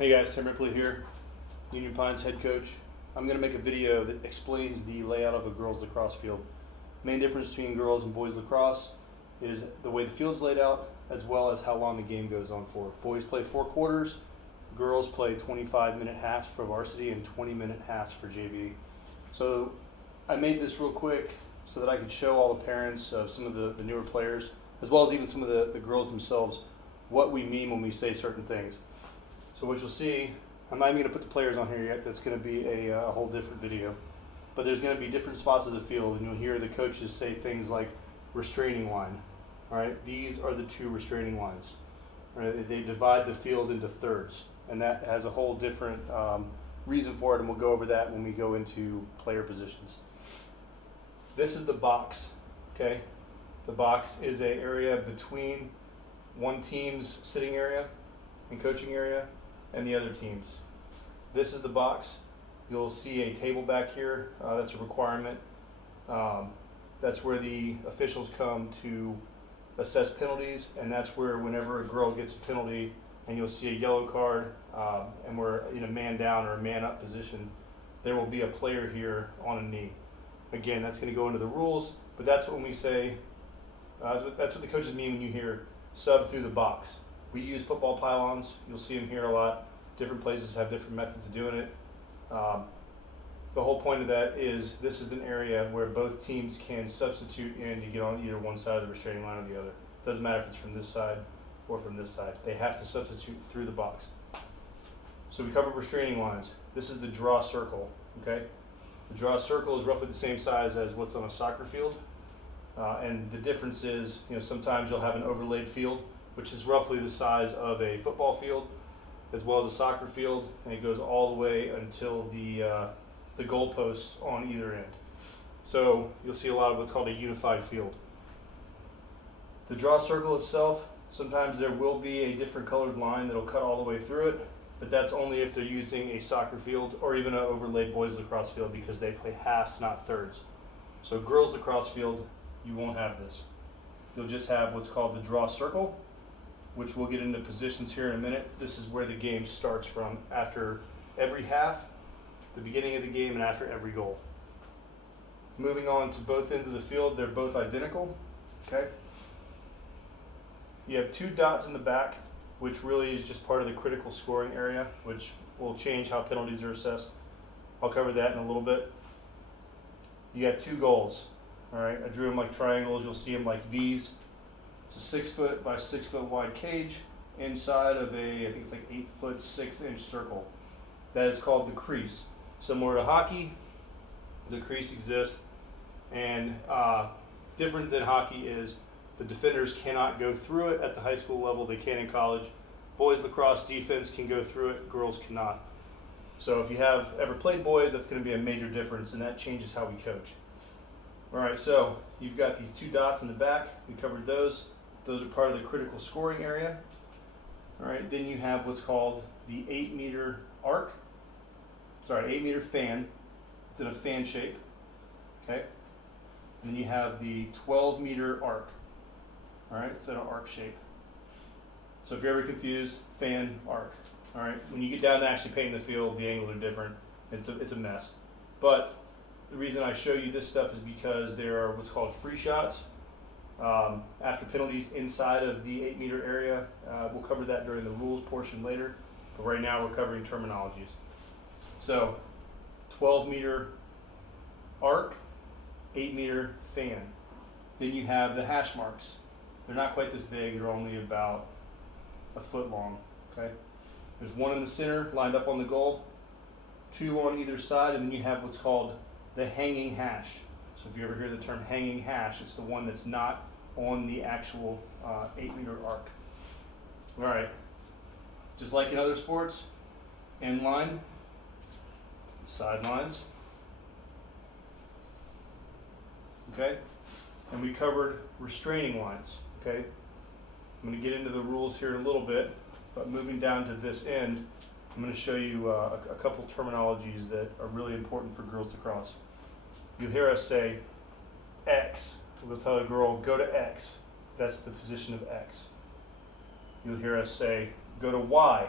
Hey guys, Tim Ripley here, Union Pines head coach. I'm going to make a video that explains the layout of a girls lacrosse field. Main difference between girls and boys lacrosse is the way the field's laid out, as well as how long the game goes on for. Boys play 4 quarters, girls play 25-minute halves for varsity and 20-minute halves for JV. So I made this real quick so that I could show all the parents of some of the newer players, as well as even some of the girls themselves, what we mean when we say certain things. So what you'll see, I'm not even going to put the players on here yet, that's going to be a whole different video. But there's going to be different spots of the field, and you'll hear the coaches say things like restraining line. All right, these are the 2 restraining lines. All right, they divide the field into thirds, and that has a whole different reason for it, and we'll go over that when we go into player positions. This is the box, okay? The box is an area between one team's sitting area and coaching area and the other teams. This is the box. You'll see a table back here. That's a requirement. That's where the officials come to assess penalties, and that's where whenever a girl gets a penalty and you'll see a yellow card and we're in a man down or a man up position, there will be a player here on a knee. Again, that's going to go into the rules, but that's what we say, that's what the coaches mean when you hear sub through the box. We use football pylons. You'll see them here a lot. Different places have different methods of doing it. The whole point of that is this is an area where both teams can substitute in to get on either one side of the restraining line or the other. Doesn't matter if it's from this side or from this side. They have to substitute through the box. So we covered restraining lines. This is the draw circle, okay? The draw circle is roughly the same size as what's on a soccer field. And the difference is, sometimes you'll have an overlaid field, which is roughly the size of a football field, as well as a soccer field, and it goes all the way until the goalposts on either end. So you'll see a lot of what's called a unified field. The draw circle itself, sometimes there will be a different colored line that'll cut all the way through it, but that's only if they're using a soccer field or even an overlaid boys lacrosse field, because they play halves, not thirds. So girls lacrosse field, you won't have this. You'll just have what's called the draw circle, which we'll get into positions here in a minute. This is where the game starts from after every half, the beginning of the game, and after every goal. Moving on to both ends of the field, they're both identical, okay? You have 2 dots in the back, which really is just part of the critical scoring area, which will change how penalties are assessed. I'll cover that in a little bit. You got 2 goals, all right? I drew them like triangles. You'll see them like V's. It's a 6 foot by 6 foot wide cage inside of I think it's like 8 foot 6-inch circle. That is called the crease. Similar to hockey, the crease exists, and different than hockey is the defenders cannot go through it at the high school level. They can in college. Boys lacrosse defense can go through it, girls cannot. So if you have ever played boys, that's going to be a major difference, and that changes how we coach. All right, so you've got these 2 dots in the back. We covered those. Those are part of the critical scoring area. All right, then you have what's called the 8-meter arc. 8-meter fan. It's in a fan shape, okay? And then you have the 12-meter arc. All right, it's in an arc shape. So if you're ever confused, fan, arc. All right, when you get down to actually painting the field, the angles are different. It's a mess. But the reason I show you this stuff is because there are what's called free shots after penalties inside of the 8-meter area. We'll cover that during the rules portion later, but right now we're covering terminologies. So 12-meter arc, 8-meter fan. Then you have the hash marks. They're not quite this big. They're only about a foot long, okay? There's 1 in the center lined up on the goal, 2 on either side, and then you have what's called the hanging hash. So if you ever hear the term hanging hash, it's the one that's not on the actual 8-meter arc. All right, just like in other sports, end line, sidelines, okay? And we covered restraining lines, okay? I'm going to get into the rules here in a little bit, but moving down to this end, I'm going to show you a couple terminologies that are really important for girls lacrosse. You'll hear us say X. We'll tell a girl, go to X. That's the position of X. You'll hear us say, go to Y.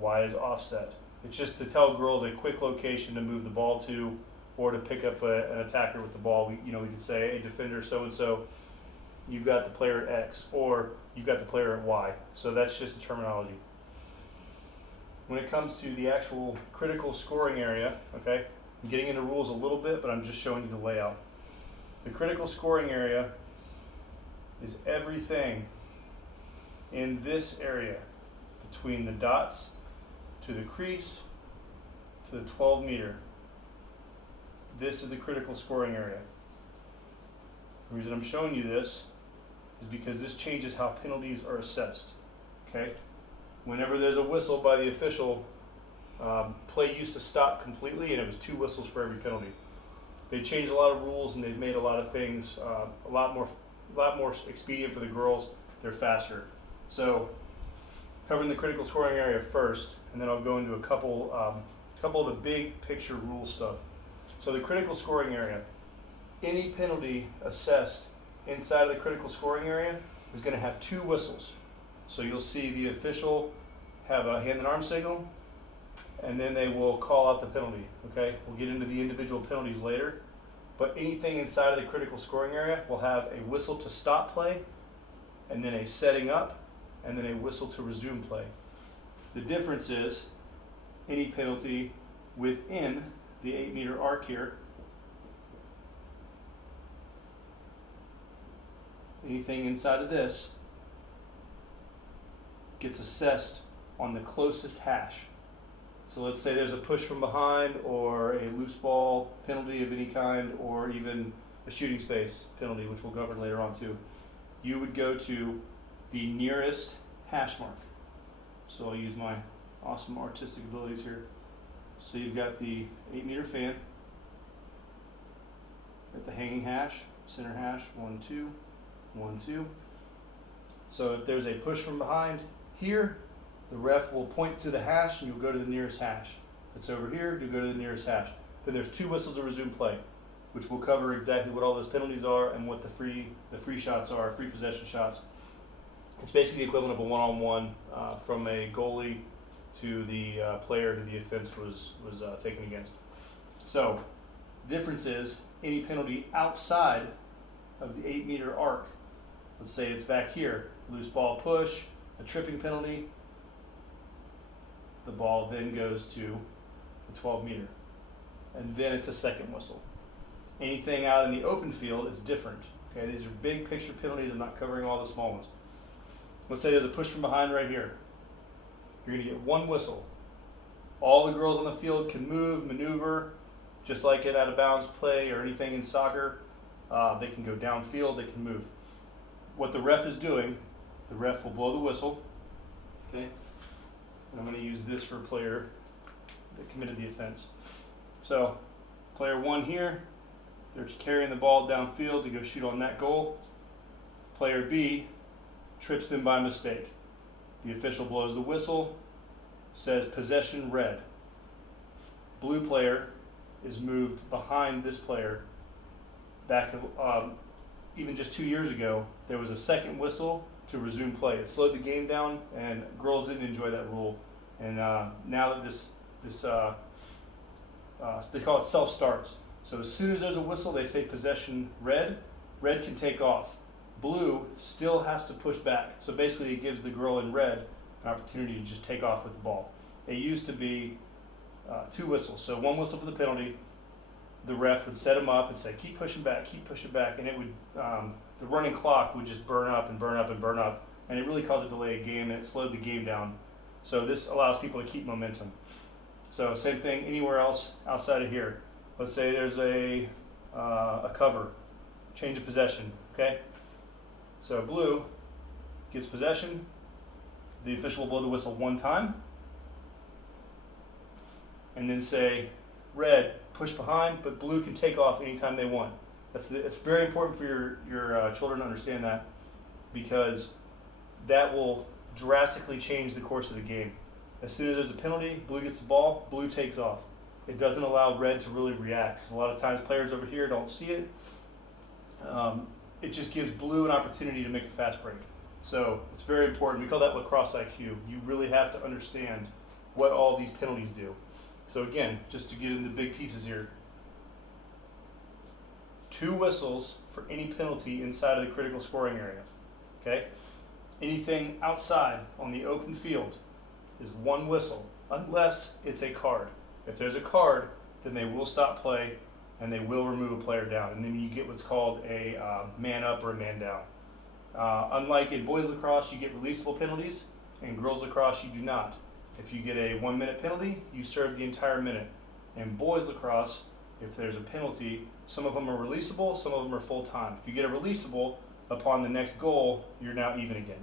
Y is offset. It's just to tell girls a quick location to move the ball to, or to pick up an attacker with the ball. We could say, a defender so-and-so, you've got the player at X, or you've got the player at Y. So that's just the terminology. When it comes to the actual critical scoring area, okay, I'm getting into rules a little bit, but I'm just showing you the layout. The critical scoring area is everything in this area between the dots to the crease to the 12 meter. This is the critical scoring area. The reason I'm showing you this is because this changes how penalties are assessed. Okay? Whenever there's a whistle by the official, play used to stop completely, and it was 2 whistles for every penalty. They've changed a lot of rules, and they've made a lot of things a lot more expedient for the girls. They're faster. So, covering the critical scoring area first, and then I'll go into a couple of the big picture rule stuff. So the critical scoring area, any penalty assessed inside of the critical scoring area is going to have 2 whistles. So you'll see the official have a hand and arm signal, and then they will call out the penalty. Okay, we'll get into the individual penalties later, but anything inside of the critical scoring area will have a whistle to stop play, and then a setting up, and then a whistle to resume play. The difference is any penalty within the 8-meter arc here, anything inside of this gets assessed on the closest hash. So let's say there's a push from behind, or a loose ball penalty of any kind, or even a shooting space penalty, which we'll cover later on too. You would go to the nearest hash mark. So I'll use my awesome artistic abilities here. So you've got the 8-meter fan at the hanging hash, center hash, 1, 2, 1, 2. So if there's a push from behind here, the ref will point to the hash, and you'll go to the nearest hash. If it's over here, you'll go to the nearest hash. Then there's 2 whistles to resume play, which will cover exactly what all those penalties are and what the free shots are, free possession shots. It's basically the equivalent of a one-on-one from a goalie to the player who the offense was taken against. So, the difference is any penalty outside of the 8-meter arc. Let's say it's back here, loose ball push, a tripping penalty. The ball then goes to the 12-meter, and then it's a second whistle. Anything out in the open field is different. Okay, these are big picture penalties. I'm not covering all the small ones. Let's say there's a push from behind right here. You're going to get 1 whistle. All the girls on the field can move, maneuver, just like it out of bounds play or anything in soccer. They can go downfield, they can move. What the ref is doing, the ref will blow the whistle. Okay? And I'm going to use this for a player that committed the offense. So, player 1 here, they're carrying the ball downfield to go shoot on that goal. Player B trips them by mistake. The official blows the whistle, says possession red. Blue player is moved behind this player. Back even just 2 years ago, there was a second whistle to resume play. It slowed the game down, and girls didn't enjoy that rule. And now that they call it self-starts. So as soon as there's a whistle, they say possession red. Red can take off. Blue still has to push back. So basically it gives the girl in red an opportunity to just take off with the ball. It used to be 2 whistles. So 1 whistle for the penalty. The ref would set them up and say, keep pushing back, and it would the running clock would just burn up and burn up and burn up, and it really caused a delay of game, and it slowed the game down. So this allows people to keep momentum. So same thing anywhere else outside of here. Let's say there's a cover, change of possession, okay? So blue gets possession. The official will blow the whistle 1 time, and then say red, push behind, but blue can take off anytime they want. It's very important for your children to understand that, because that will drastically change the course of the game. As soon as there's a penalty, blue gets the ball, blue takes off. It doesn't allow red to really react, because a lot of times players over here don't see it. It just gives blue an opportunity to make a fast break. So it's very important. We call that lacrosse IQ. You really have to understand what all these penalties do. So again, just to get into the big pieces here, 2 whistles for any penalty inside of the critical scoring area. Okay? Anything outside on the open field is 1 whistle, unless it's a card. If there's a card, then they will stop play and they will remove a player down. And then you get what's called a man up or a man down. Unlike in boys lacrosse, you get releasable penalties. In girls lacrosse, you do not. If you get a 1-minute penalty, you serve the entire minute. In boys lacrosse, if there's a penalty, some of them are releasable, some of them are full time. If you get a releasable, upon the next goal, you're now even again.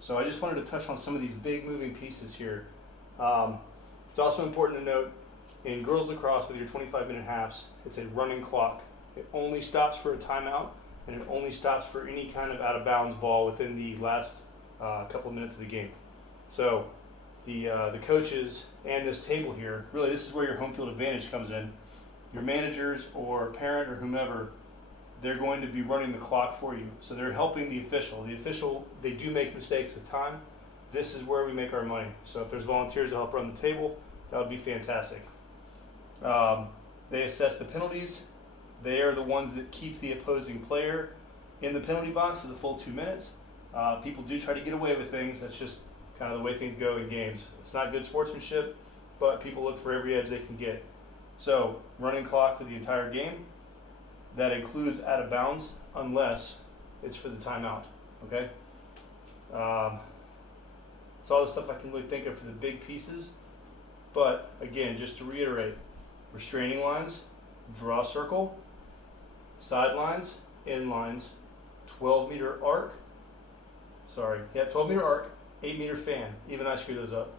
So I just wanted to touch on some of these big moving pieces here. It's also important to note, in girls lacrosse with your 25-minute halves, it's a running clock. It only stops for a timeout, and it only stops for any kind of out-of-bounds ball within the last couple of minutes of the game. So the coaches and this table here, really this is where your home field advantage comes in. Your managers or parent or whomever, they're going to be running the clock for you. So they're helping the official. The official, they do make mistakes with time. This is where we make our money. So if there's volunteers to help run the table, that would be fantastic. They assess the penalties. They are the ones that keep the opposing player in the penalty box for the full 2 minutes. People do try to get away with things. That's just kind of the way things go in games. It's not good sportsmanship, but people look for every edge they can get. So running clock for the entire game. That includes out of bounds unless it's for the timeout. Okay? It's all the stuff I can really think of for the big pieces. But again, just to reiterate, restraining lines, draw circle, sidelines, in lines, 12-meter arc. 12-meter arc, 8-meter fan. Even I screw those up.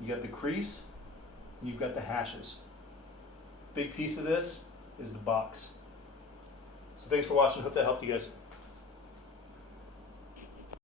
You got the crease, and you've got the hashes. Big piece of this is the box. So thanks for watching. Hope that helped you guys.